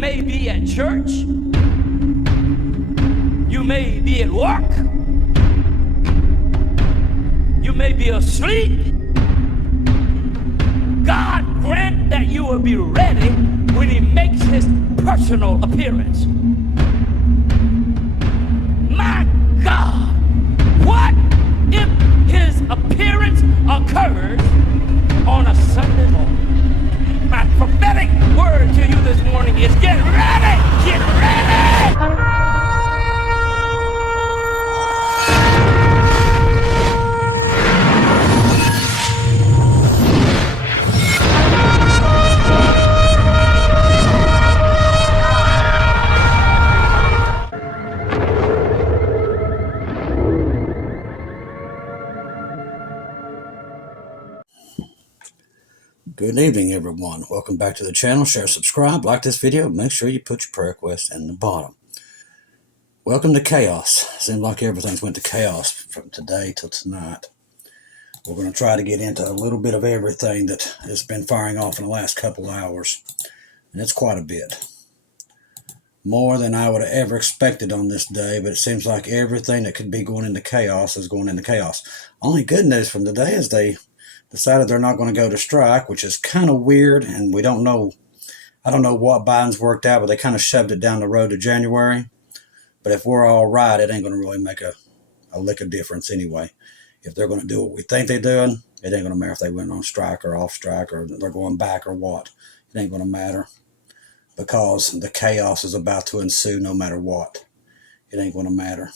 may be at church. You may be at work. You may be asleep. God grant that you will be ready when he makes his personal appearance. My God, what if his appearance occurs on a Sunday morning? My prophetic word to you this morning is get ready! Get ready! Good evening, everyone. Welcome back to the channel. Share, subscribe, like this video. Make sure you put your prayer request in the bottom. Welcome to chaos. Seems like everything's went to chaos from today till tonight. We're going to try to get into a little bit of everything that has been firing off in the last couple of hours. And it's quite a bit. More than I would have ever expected on this day, but it seems like everything that could be going into chaos is going into chaos. Only good news from today is they decided they're not going to go to strike, which is kind of weird, and we don't know. I don't know what Biden's worked out, but they kind of shoved it down the road to January. But if we're all right, it ain't going to really make a lick of difference anyway. If they're going to do what we think they're doing, it ain't going to matter if they went on strike or off strike or they're going back or what. It ain't going to matter because the chaos is about to ensue no matter what. It ain't going to matter.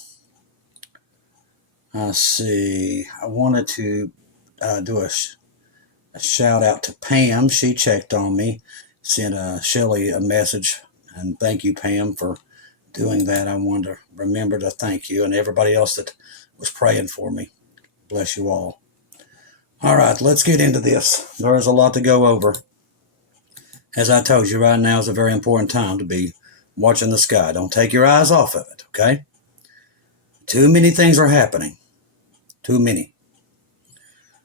Let's see. I wanted to do a shout out to Pam. She checked on me, sent Shelly a message, and thank you, Pam, for doing that. I wanted to remember to thank you and everybody else that was praying for me. Bless you all. All right, let's get into this. There's a lot to go over. As I told you, right now is a very important time to be watching the sky. Don't take your eyes off of it, okay? Too many things are happening. Too many.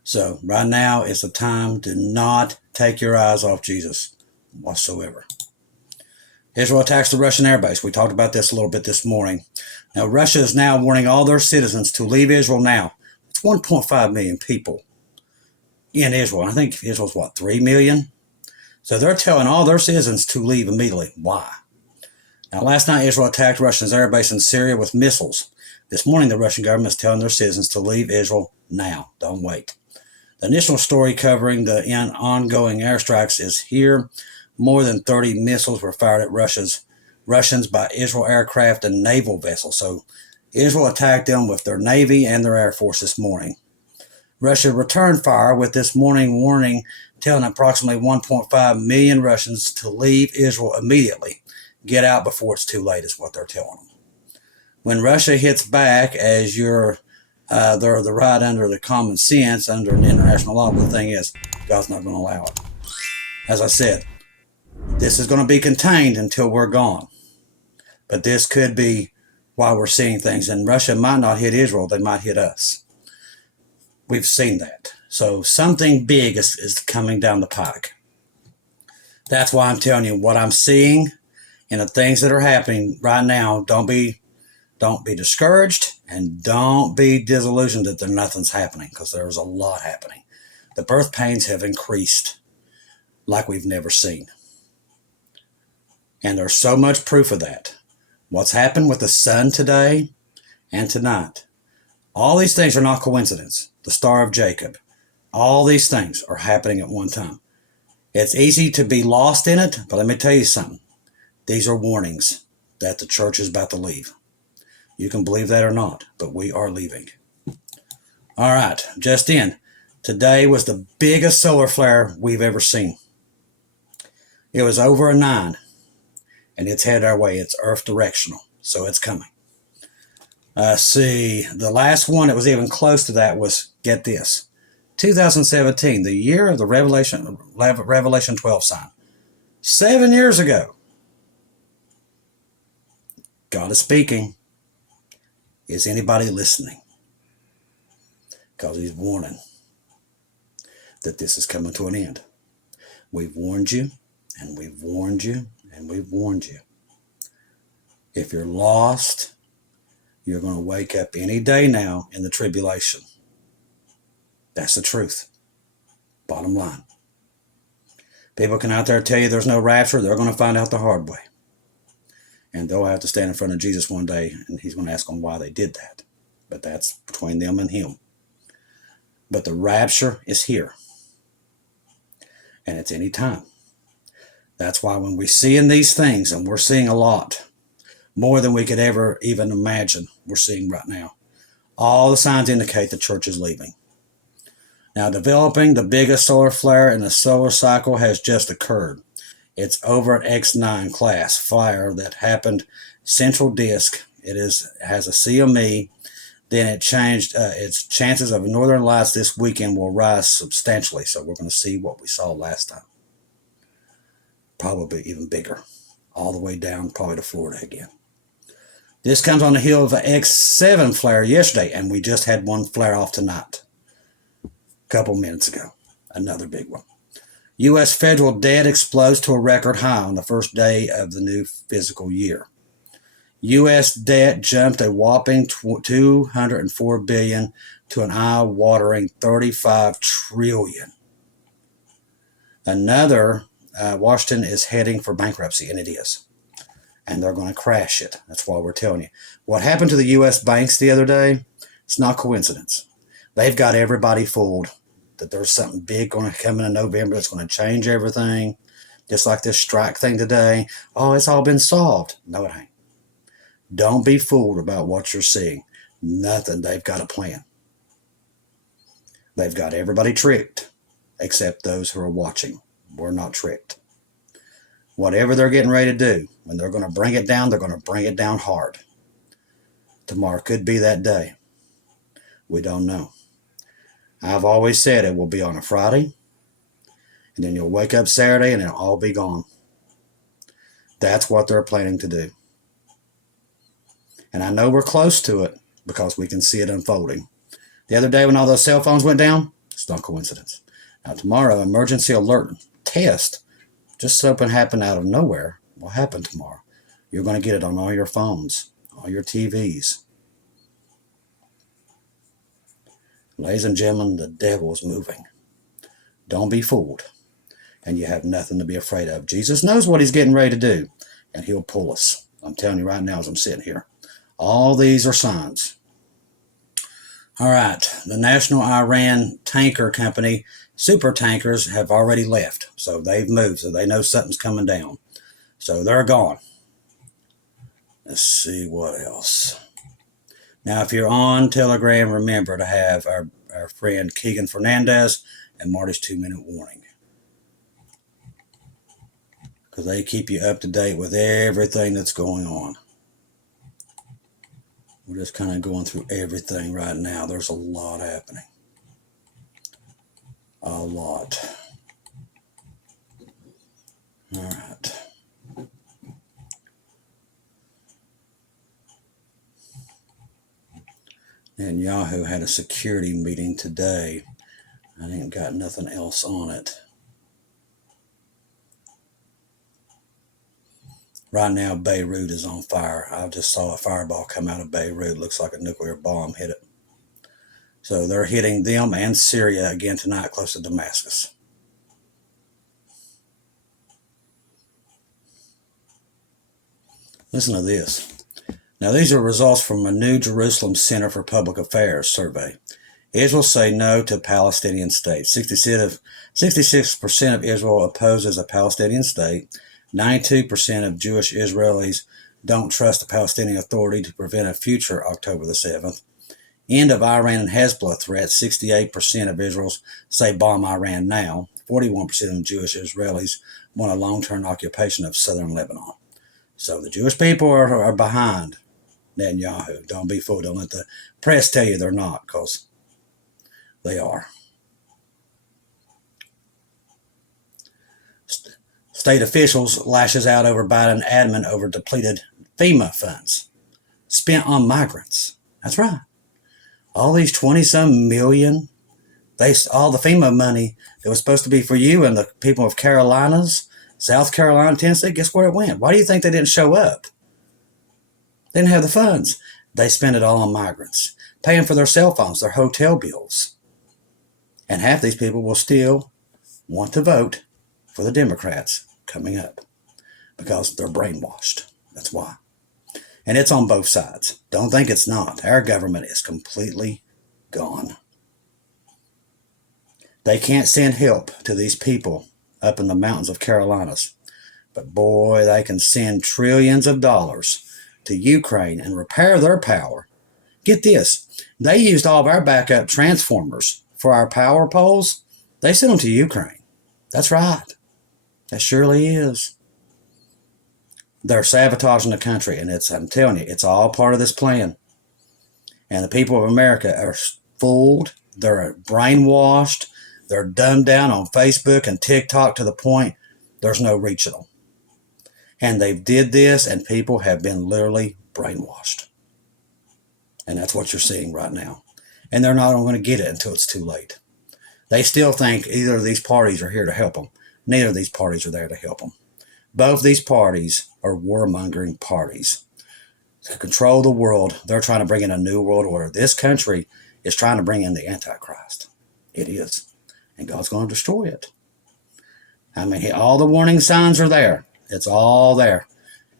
So right now is the time to not take your eyes off Jesus whatsoever. Israel attacks the Russian airbase. We talked about this a little bit this morning. Now Russia is now warning all their citizens to leave Israel now. It's 1.5 million people in Israel. I think Israel's what, 3 million? So they're telling all their citizens to leave immediately. Why? Now last night Israel attacked Russia's airbase in Syria with missiles. This morning the Russian government is telling their citizens to leave Israel now. Don't wait. The initial story covering the ongoing airstrikes is here. More than 30 missiles were fired at Russians by Israel aircraft and naval vessels. So Israel attacked them with their Navy and their Air Force this morning. Russia returned fire with this morning warning telling approximately 1.5 million Russians to leave Israel immediately. Get out before it's too late is what they're telling them. When Russia hits back, as they're the right under the common sense, under an international law, but the thing is, God's not going to allow it. As I said, this is going to be contained until we're gone. But this could be why we're seeing things. And Russia might not hit Israel, they might hit us. We've seen that. So something big is coming down the pike. That's why I'm telling you what I'm seeing and the things that are happening right now. Don't be discouraged and don't be disillusioned that nothing's happening, because there's a lot happening. The birth pains have increased like we've never seen. And there's so much proof of that. What's happened with the sun today and tonight. All these things are not coincidence. The Star of Jacob. All these things are happening at one time. It's easy to be lost in it, but let me tell you something. These are warnings that the church is about to leave. You can believe that or not, but we are leaving. All right, just in. Today was the biggest solar flare we've ever seen. It was over a 9, and it's headed our way. It's Earth directional, so it's coming. See, the last one that was even close to that was, get this, 2017, the year of the Revelation 12 sign. 7 years ago. God is speaking. Is anybody listening? Because he's warning that this is coming to an end. We've warned you, and we've warned you, And we've warned you. If you're lost, you're going to wake up any day now in the tribulation. That's the truth. Bottom line. People can out there tell you there's no rapture. They're going to find out the hard way. And they'll have to stand in front of Jesus one day, and he's going to ask them why they did that. But that's between them and him. But the rapture is here. And it's any time. That's why when we're seeing these things, and we're seeing a lot, more than we could ever even imagine we're seeing right now, all the signs indicate the church is leaving. Now, developing the biggest solar flare in the solar cycle has just occurred. It's over at X9 class flare that happened central disk. It has a CME. Then it changed. Its chances of northern lights this weekend will rise substantially. So we're going to see what we saw last time. Probably even bigger. All the way down probably to Florida again. This comes on the heel of an X7 flare yesterday. And we just had one flare off tonight. A couple minutes ago. Another big one. U.S. federal debt explodes to a record high on the first day of the new fiscal year. U.S. debt jumped a whopping $204 billion to an eye-watering $35 trillion. Washington is heading for bankruptcy, and it is. And they're going to crash it. That's why we're telling you. What happened to the U.S. banks the other day, it's not coincidence. They've got everybody fooled that there's something big going to come in November that's going to change everything. Just like this strike thing today. Oh, it's all been solved. No, it ain't. Don't be fooled about what you're seeing. Nothing. They've got a plan. They've got everybody tricked, except those who are watching. We're not tricked. Whatever they're getting ready to do, when they're going to bring it down, they're going to bring it down hard. Tomorrow could be that day. We don't know. I've always said it will be on a Friday, and then you'll wake up Saturday and it'll all be gone. That's what they're planning to do. And I know we're close to it because we can see it unfolding. The other day when all those cell phones went down, it's not coincidence. Now tomorrow, emergency alert test, just so happen out of nowhere, will happen tomorrow. You're going to get it on all your phones, all your TVs. Ladies and gentlemen, the devil is moving. Don't be fooled. And you have nothing to be afraid of. Jesus knows what he's getting ready to do. And he'll pull us. I'm telling you right now as I'm sitting here. All these are signs. All right. The National Iran Tanker Company, super tankers, have already left. So they've moved. So they know something's coming down. So they're gone. Let's see what else. Now, if you're on Telegram, remember to have our friend Keegan Fernandez and Marty's 2-minute warning. Because they keep you up to date with everything that's going on. We're just kind of going through everything right now. There's a lot happening. A lot. All right. And Yahoo had a security meeting today. I ain't got nothing else on it. Right now, Beirut is on fire. I just saw a fireball come out of Beirut. Looks like a nuclear bomb hit it. So they're hitting them and Syria again tonight close to Damascus. Listen to this. Now, these are results from a New Jerusalem Center for Public Affairs survey. Israel say no to Palestinian state. 66% of Israel opposes a Palestinian state. 92% of Jewish Israelis don't trust the Palestinian Authority to prevent a future October the 7th. End of Iran and Hezbollah threat. 68% of Israelis say bomb Iran now. 41% of Jewish Israelis want a long-term occupation of southern Lebanon. So the Jewish people are behind Netanyahu. Don't be fooled. Don't let the press tell you they're not, because they are. State officials lashes out over Biden admin over depleted FEMA funds spent on migrants. That's right. All these 20-some million, all the FEMA money that was supposed to be for you and the people of Carolinas South Carolina, Tennessee, guess where it went? Why do you think they didn't show up? They didn't have the funds. They spent it all on migrants, paying for their cell phones, their hotel bills. And half these people will still want to vote for the Democrats coming up because they're brainwashed. That's why. And it's on both sides. Don't think it's not. Our government is completely gone. They can't send help to these people up in the mountains of Carolinas. But boy, they can send trillions of dollars to Ukraine and repair their power. Get this. They used all of our backup transformers for our power poles. They sent them to Ukraine. That's right. That surely is. They're sabotaging the country, and I'm telling you, it's all part of this plan. And the people of America are fooled. They're brainwashed. They're dumbed down on Facebook and TikTok to the point there's no reaching them. And they did this, and people have been literally brainwashed. And that's what you're seeing right now. And they're not going to get it until it's too late. They still think either of these parties are here to help them. Neither of these parties are there to help them. Both these parties are warmongering parties. To control the world, they're trying to bring in a new world order. This country is trying to bring in the Antichrist. It is. And God's going to destroy it. I mean, all the warning signs are there. It's all there.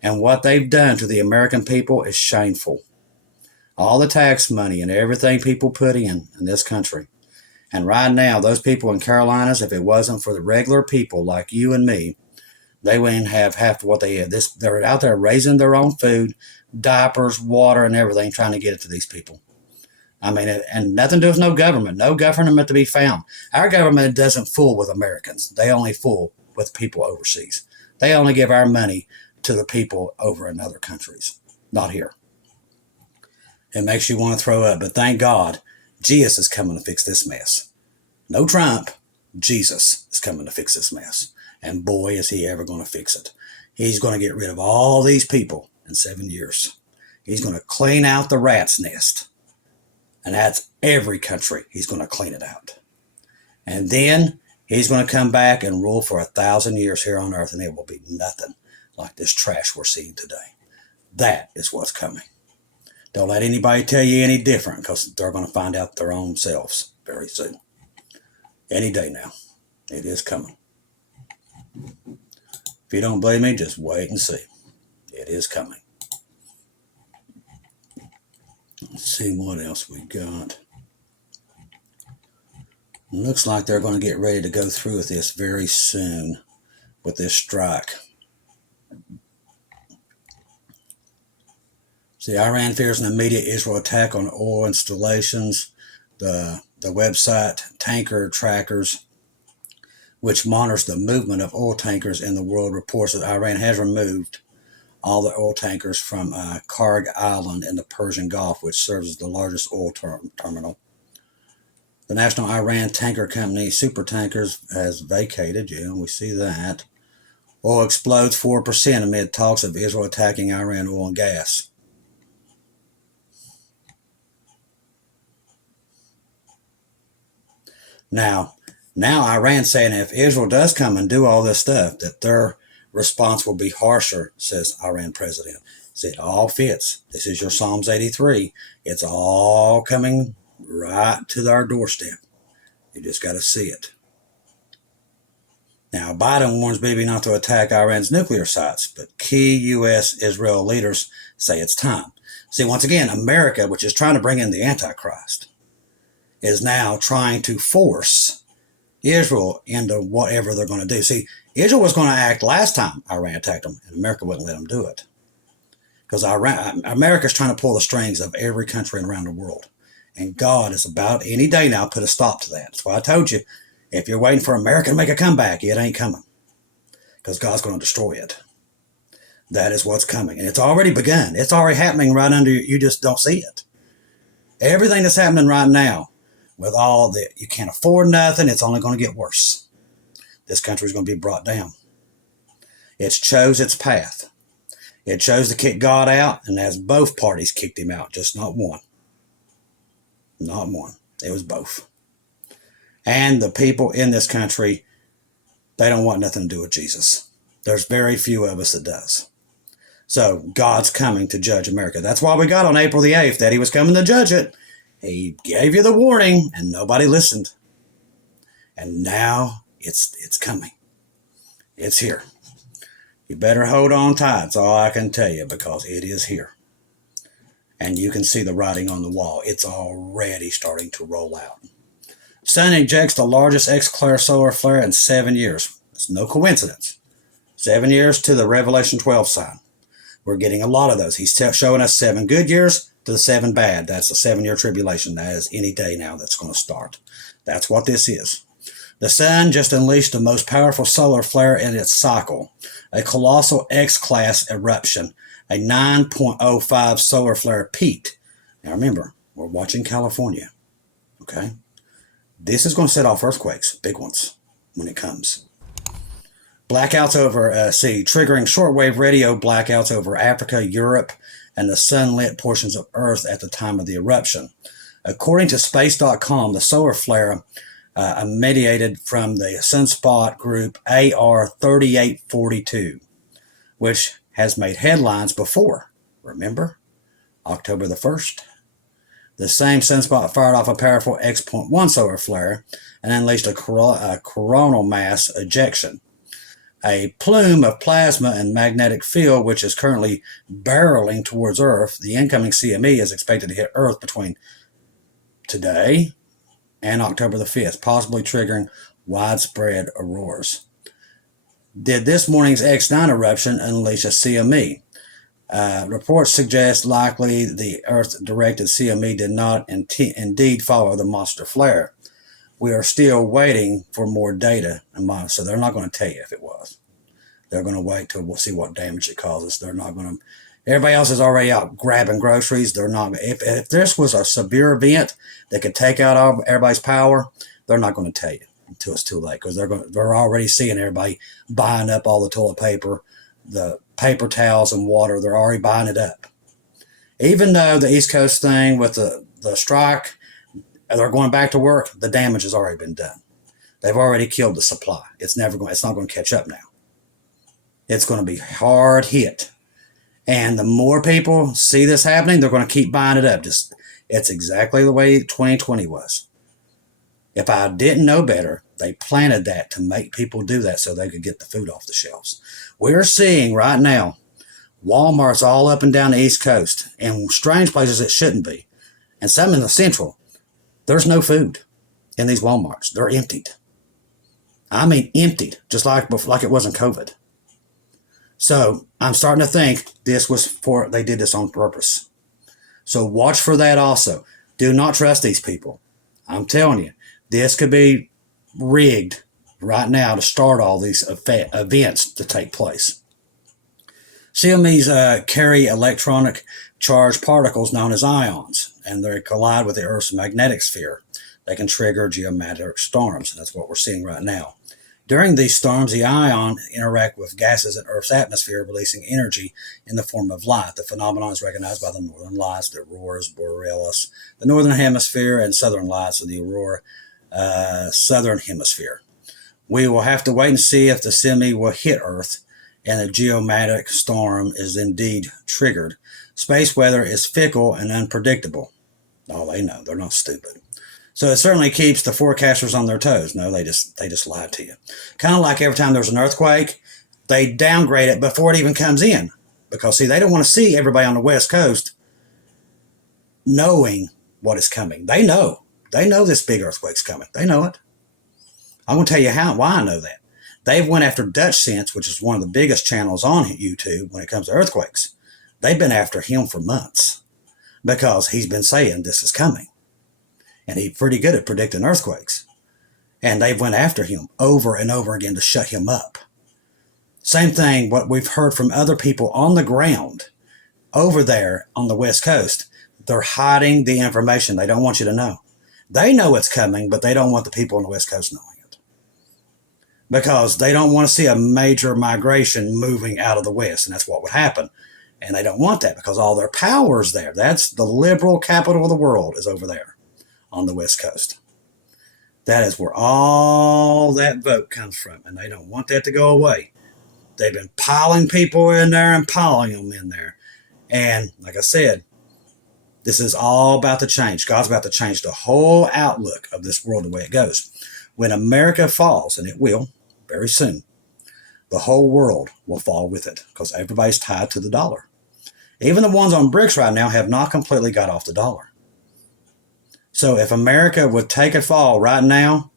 And what they've done to the American people is shameful. All the tax money and everything people put in this country. And right now, those people in Carolinas, if it wasn't for the regular people like you and me, they wouldn't have half of what they had. They're out there raising their own food, diapers, water, and everything, trying to get it to these people. I mean, and nothing to do with no government to be found. Our government doesn't fool with Americans. They only fool with people overseas. They only give our money to the people over in other countries, not here. It makes you want to throw up, but thank God, Jesus is coming to fix this mess. No Trump, Jesus is coming to fix this mess. And boy, is he ever going to fix it. He's going to get rid of all these people in 7 years. He's going to clean out the rat's nest. And that's every country. He's going to clean it out. And then he's going to come back and rule for 1,000 years here on earth, and it will be nothing like this trash we're seeing today. That is what's coming. Don't let anybody tell you any different, because they're going to find out their own selves very soon. Any day now. It is coming. If you don't believe me, just wait and see. It is coming. Let's see what else we got. Looks like they're going to get ready to go through with this very soon with this strike. See, Iran fears an immediate Israel attack on oil installations. The website Tanker Trackers, which monitors the movement of oil tankers in the world, reports that Iran has removed all the oil tankers from Karg Island in the Persian Gulf, which serves as the largest oil terminal. The National Iran Tanker Company, Supertankers, has vacated. Yeah, we see that. Oil explodes 4% amid talks of Israel attacking Iran oil and gas. Now Iran's saying if Israel does come and do all this stuff, that their response will be harsher, says Iran president. See, it all fits. This is your Psalms 83. It's all coming right to our doorstep. You just got to see it. Now, Biden warns Bibi not to attack Iran's nuclear sites, but key U.S.-Israel leaders say it's time. See, once again, America, which is trying to bring in the Antichrist, is now trying to force Israel into whatever they're going to do. See, Israel was going to act last time Iran attacked them, and America wouldn't let them do it. Because America's trying to pull the strings of every country around the world. And God is about any day now put a stop to that. That's why I told you, if you're waiting for America to make a comeback, it ain't coming. Because God's going to destroy it. That is what's coming. And it's already begun. It's already happening right under you. You just don't see it. Everything that's happening right now, with all that, you can't afford nothing, it's only going to get worse. This country is going to be brought down. It's chose its path. It chose to kick God out, and as both parties kicked him out, just not one. Not one. It was both. And the people in this country, they don't want nothing to do with Jesus. There's very few of us that does. So God's coming to judge America. That's why we got on April the 8th that he was coming to judge it. He gave you the warning and nobody listened. And now it's coming. It's here. You better hold on tight. That's all I can tell you, because it is here. And you can see the writing on the wall. It's already starting to roll out. Sun ejects the largest eclair solar flare in 7 years. It's no coincidence. 7 years to the Revelation 12 sign. We're getting a lot of those. He's showing us 7 good years to the 7 bad. That's a 7-year tribulation. That is any day now that's going to start. That's what this is. The sun just unleashed the most powerful solar flare in its cycle, a colossal X-class eruption, a 9.05 solar flare peaked. Now remember, we're watching California, okay? This is going to set off earthquakes, big ones, when it comes. Blackouts over, triggering shortwave radio blackouts over Africa, Europe, and the sunlit portions of Earth at the time of the eruption. According to space.com, the solar flare mediated from the sunspot group AR3842, which has made headlines before. Remember? October the 1st. The same sunspot fired off a powerful X.1 solar flare and unleashed a coronal mass ejection. A plume of plasma and magnetic field, which is currently barreling towards Earth. The incoming CME is expected to hit Earth between today and October the 5th, possibly triggering widespread auroras. Did this morning's X9 eruption unleash a CME? Reports suggest likely the Earth-directed CME did not indeed follow the monster flare. We are still waiting for more data, so they're not going to tell you if it was. They're going to wait till we'll see what damage it causes. They're not going to. Everybody else is already out grabbing groceries. They're not. If this was a severe event that could take out everybody's power, they're not going to tell you until it's too late, because they're already seeing everybody buying up all the toilet paper, the paper towels, and water. They're already buying it up. Even though the East Coast thing with the strike, they're going back to work, the damage has already been done. They've already killed the supply. It's not going to catch up now. It's going to be hard hit. And the more people see this happening, they're going to keep buying it up. It's exactly the way 2020 was. If I didn't know better, they planted that to make people do that so they could get the food off the shelves. We're seeing right now Walmarts all up and down the East Coast, and strange places it shouldn't be, and some in the Central. There's no food in these Walmarts. They're emptied. I mean emptied, just like it wasn't COVID. So I'm starting to think they did this on purpose. So watch for that also. Do not trust these people. I'm telling you, this could be rigged right now to start all these events to take place. CMEs carry electronic charged particles known as ions, and they collide with the Earth's magnetic sphere. They can trigger geometric storms. That's what we're seeing right now. During these storms, the ions interact with gases in Earth's atmosphere, releasing energy in the form of light. The phenomenon is recognized by the northern lights, the auroras borealis, the northern hemisphere, and southern lights of the aurora southern hemisphere. We will have to wait and see if the CME will hit Earth and a geometric storm is indeed triggered. Space weather is fickle and unpredictable. Oh, they know. They're not stupid. So it certainly keeps the forecasters on their toes. No, they just lied to you. Kind of like every time there's an earthquake, they downgrade it before it even comes in. Because, see, they don't want to see everybody on the West Coast knowing what is coming. They know. They know this big earthquake's coming. They know it. I'm going to tell you why I know that. They've went after Dutch Sense, which is one of the biggest channels on YouTube when it comes to earthquakes. They've been after him for months because he's been saying this is coming. And he's pretty good at predicting earthquakes. And they've went after him over and over again to shut him up. Same thing, what we've heard from other people on the ground over there on the West Coast. They're hiding the information. They don't want you to know. They know it's coming, but they don't want the people on the West Coast knowing it. Because they don't want to see a major migration moving out of the West. And that's what would happen. And they don't want that because all their power's there. That's the liberal capital of the world is over there on the West Coast. That is where all that vote comes from. And they don't want that to go away. They've been piling people in there and piling them in there. And like I said, this is all about to change. God's about to change the whole outlook of this world the way it goes. When America falls, and it will very soon, the whole world will fall with it because everybody's tied to the dollar. Even the ones on BRICS right now have not completely got off the dollar. So if America would take a fall right now,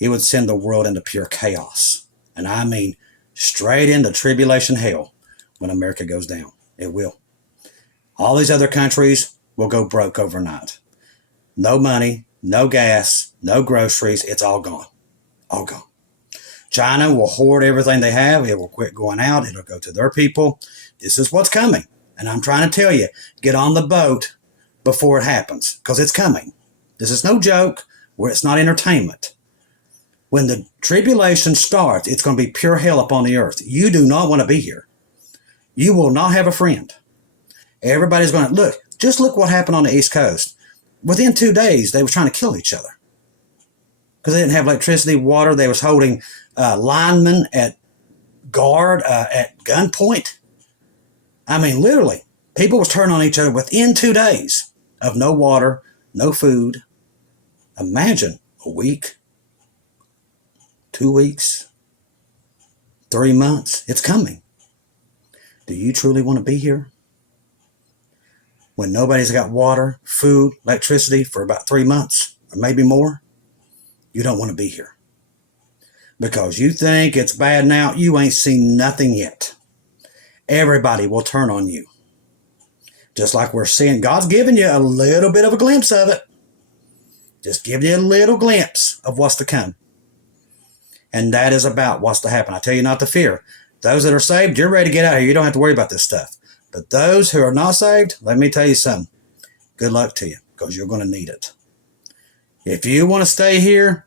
it would send the world into pure chaos. And I mean straight into tribulation hell when America goes down. It will. All these other countries will go broke overnight. No money, no gas, no groceries. It's all gone. All gone. China will hoard everything they have. It will quit going out. It'll go to their people. This is what's coming. And I'm trying to tell you, get on the boat before it happens because it's coming. This is no joke where it's not entertainment. When the tribulation starts, it's going to be pure hell upon the earth. You do not want to be here. You will not have a friend. Everybody's going to look. Just look what happened on the East Coast. Within 2 days, they were trying to kill each other because they didn't have electricity, water. They was holding linemen at guard at gunpoint. I mean, literally, people was turning on each other within 2 days of no water, no food. Imagine a week, 2 weeks, 3 months. It's coming. Do you truly want to be here? When nobody's got water, food, electricity for about 3 months or maybe more, you don't want to be here. Because you think it's bad now, you ain't seen nothing yet. Everybody will turn on you. Just like we're seeing, God's giving you a little bit of a glimpse of it. Just giving you a little glimpse of what's to come. And that is about what's to happen. I tell you not to fear. Those that are saved, you're ready to get out of here. You don't have to worry about this stuff. But those who are not saved, let me tell you something. Good luck to you, because you're going to need it. If you want to stay here,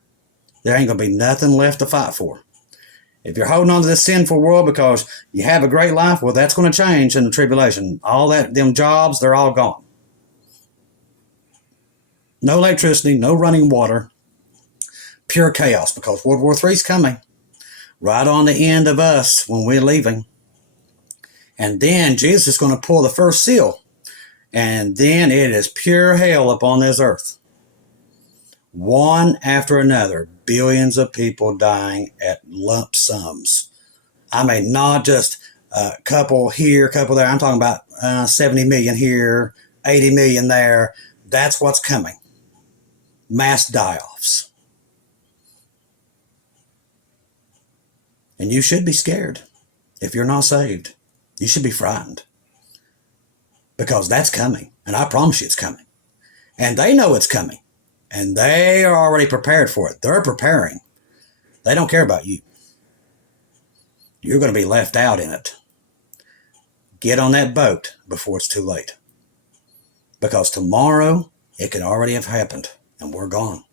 there ain't going to be nothing left to fight for. If you're holding on to this sinful world because you have a great life, well, that's going to change in the tribulation. All that, them jobs, they're all gone. No electricity, no running water. Pure chaos, because World War III is coming. Right on the end of us when we're leaving. And then Jesus is going to pull the first seal. And then it is pure hell upon this earth. One after another, billions of people dying at lump sums. I mean, not just a couple here, a couple there. I'm talking about 70 million here, 80 million there. That's what's coming. Mass die-offs. And you should be scared if you're not saved. You should be frightened because that's coming. And I promise you it's coming. And they know it's coming. And they are already prepared for it. They're preparing. They don't care about you. You're going to be left out in it. Get on that boat before it's too late. Because tomorrow it could already have happened and we're gone.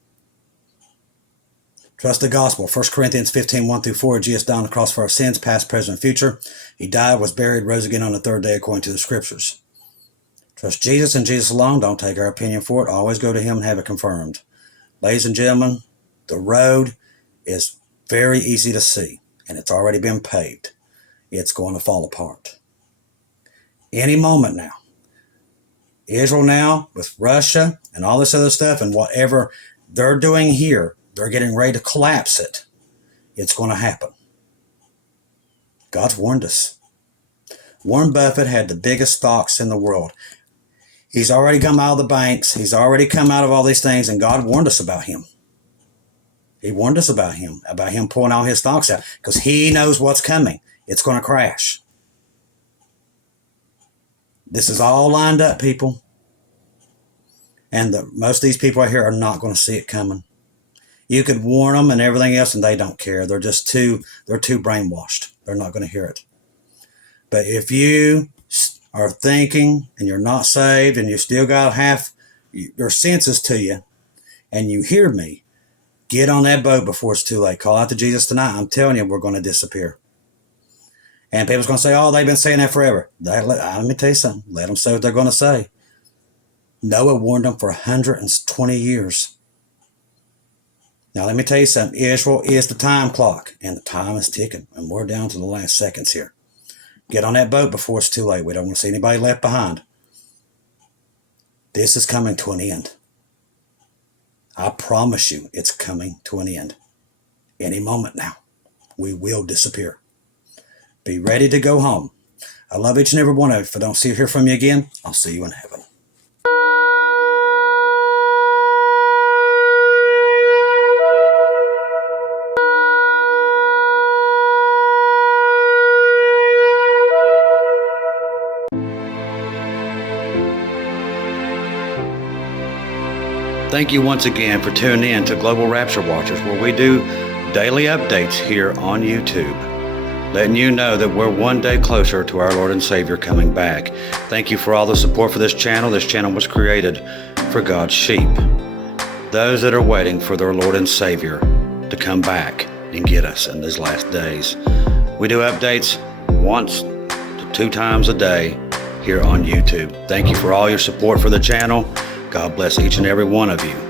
Trust the gospel. 1 Corinthians 15, 1-4. Jesus died on the cross for our sins, past, present, and future. He died, was buried, rose again on the third day according to the scriptures. Trust Jesus and Jesus alone. Don't take our opinion for it. Always go to him and have it confirmed. Ladies and gentlemen, the road is very easy to see, and it's already been paved. It's going to fall apart. Any moment now. Israel now, with Russia and all this other stuff and whatever they're doing here, they're getting ready to collapse it. It's going to happen. God's warned us. Warren Buffett had the biggest stocks in the world. He's already come out of the banks. He's already come out of all these things, and God warned us about him. He warned us about him pulling all his stocks out, because he knows what's coming. It's going to crash. This is all lined up, people. And most of these people out here are not going to see it coming. You could warn them and everything else, and they don't care. They're too brainwashed. They're not going to hear it. But if you are thinking and you're not saved and you still got half your senses to you and you hear me, get on that boat before it's too late. Call out to Jesus tonight. I'm telling you, we're going to disappear. And people's going to say, oh, they've been saying that forever. Let me tell you something. Let them say what they're going to say. Noah warned them for 120 years. Now, let me tell you something. Israel is the time clock, and the time is ticking, and we're down to the last seconds here. Get on that boat before it's too late. We don't want to see anybody left behind. This is coming to an end. I promise you it's coming to an end. Any moment now, we will disappear. Be ready to go home. I love each and every one of you. If I don't see or hear from you again, I'll see you in heaven. Thank you once again for tuning in to Global Rapture Watchers, where we do daily updates here on YouTube, letting you know that we're one day closer to our Lord and Savior coming back. Thank you for all the support for this channel. This channel was created for God's sheep, those that are waiting for their Lord and Savior to come back and get us in these last days. We do updates once to 2 times a day here on YouTube. Thank you for all your support for the channel. God bless each and every one of you.